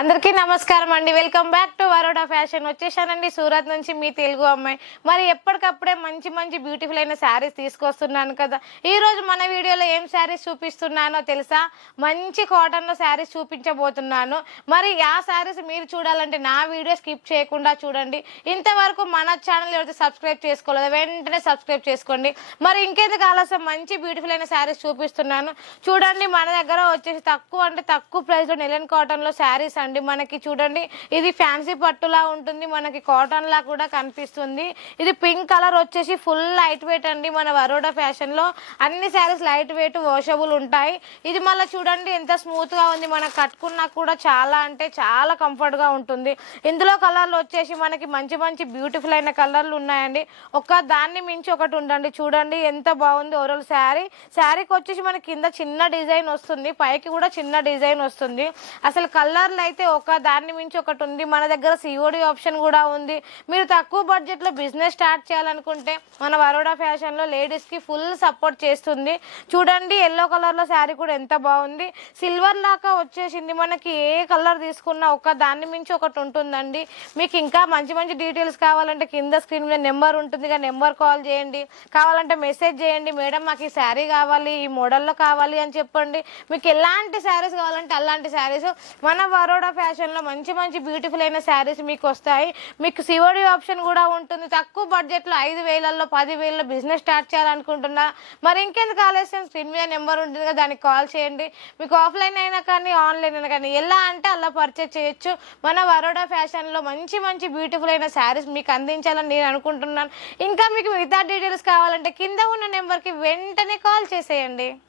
అందరికీ నమస్కారం అండి. Welcome back to Varoda fashion వచ్చేసానండి సూరత్ నుంచి మీ తెలుగు అమ్మాయి. మరి ఎప్పటికప్పుడే మంచి మంచి బ్యూటిఫుల్ అయిన శారీస్ తీసుకొస్తున్నాను కదా. ఈరోజు మన వీడియోలో ఏం శారీస్ చూపిస్తున్నానో తెలుసా? మంచి కాటన్లో శారీస్ చూపించబోతున్నాను. మరి ఆ శారీస్ మీరు చూడాలంటే నా వీడియో స్కిప్ చేయకుండా చూడండి. ఇంతవరకు మన ఛానల్ ఎవరైతే సబ్స్క్రైబ్ చేసుకోలేదు వెంటనే సబ్స్క్రైబ్ చేసుకోండి. మరి ఇంకెందుకు ఆలస్యం? మంచి బ్యూటిఫుల్ అయిన శారీస్ చూపిస్తున్నాను. చూడండి మన దగ్గర వచ్చేసి తక్కువ అంటే తక్కువ ప్రైస్లో నెలన్ కాటన్లో శారీస్ అండి మనకి చూడండి ఇది ఫ్యాన్సీ పట్టులా ఉంటుంది మనకి కాటన్ లా కూడా కనిపిస్తుంది. ఇది పింక్ కలర్ వచ్చేసి ఫుల్ లైట్ వెయిట్ అండి మన వరోడా ఫ్యాషన్లో. అన్ని శారీస్ లైట్ వెయిట్ వాషబుల్ ఉంటాయి. ఇది మళ్ళీ చూడండి ఎంత స్మూత్గా ఉంది మనం కట్టుకున్నా కూడా చాలా అంటే చాలా కంఫర్ట్గా ఉంటుంది. ఇందులో కలర్లు వచ్చేసి మనకి మంచి మంచి బ్యూటిఫుల్ అయిన కలర్లు ఉన్నాయండి. ఒక దాన్ని మించి ఒకటి ఉండండి చూడండి ఎంత బాగుంది ఓవరాల్ శారీ శారీకి వచ్చేసి మనకి కింద చిన్న డిజైన్ వస్తుంది పైకి కూడా చిన్న డిజైన్ వస్తుంది. అసలు కలర్లు అయితే ఒక దాన్ని మించి ఒకటి ఉంది. మన దగ్గర సిఓడి ఆప్షన్ కూడా ఉంది. మీరు తక్కువ బడ్జెట్లో బిజినెస్ స్టార్ట్ చేయాలనుకుంటే మన వరోడా ఫ్యాషన్లో లేడీస్కి ఫుల్ సపోర్ట్ చేస్తుంది. చూడండి ఎల్లో కలర్లో శారీ కూడా ఎంత బాగుంది. సిల్వర్ లాగా వచ్చేసింది. మనకి ఏ కలర్ తీసుకున్నా ఒక దాన్ని మించి ఒకటి ఉంటుందండి. మీకు ఇంకా మంచి మంచి డీటెయిల్స్ కావాలంటే కింద స్క్రీన్ మీద నెంబర్ ఉంటుంది. నెంబర్ కాల్ చేయండి. కావాలంటే మెసేజ్ చేయండి. మేడం మాకు ఈ శారీ కావాలి ఈ మోడల్లో కావాలి అని చెప్పండి. మీకు ఎలాంటి శారీస్ కావాలంటే అలాంటి శారీస్ మన వరోడా ఫ్యాషన్లో మంచి మంచి బ్యూటిఫుల్ అయిన శారీస్ మీకు వస్తాయి. మీకు సివోడి ఆప్షన్ కూడా ఉంటుంది. తక్కువ బడ్జెట్లో ఐదు వేలల్లో పది వేలలో బిజినెస్ స్టార్ట్ చేయాలనుకుంటున్నా. మరి ఇంకెందుకు ఆలస్యం? స్క్రీన్ మీద నెంబర్ ఉంటుంది కదా దానికి కాల్ చేయండి. మీకు ఆఫ్లైన్ అయినా కానీ ఆన్లైన్ అయినా కానీ ఎలా అంటే అలా పర్చేస్ చేయొచ్చు. మన వరోడా ఫ్యాషన్లో మంచి మంచి బ్యూటిఫుల్ అయిన శారీస్ మీకు అందించాలని నేను అనుకుంటున్నాను. ఇంకా మీకు మిగతా డీటెయిల్స్ కావాలంటే కింద ఉన్న నెంబర్కి వెంటనే కాల్ చేసేయండి.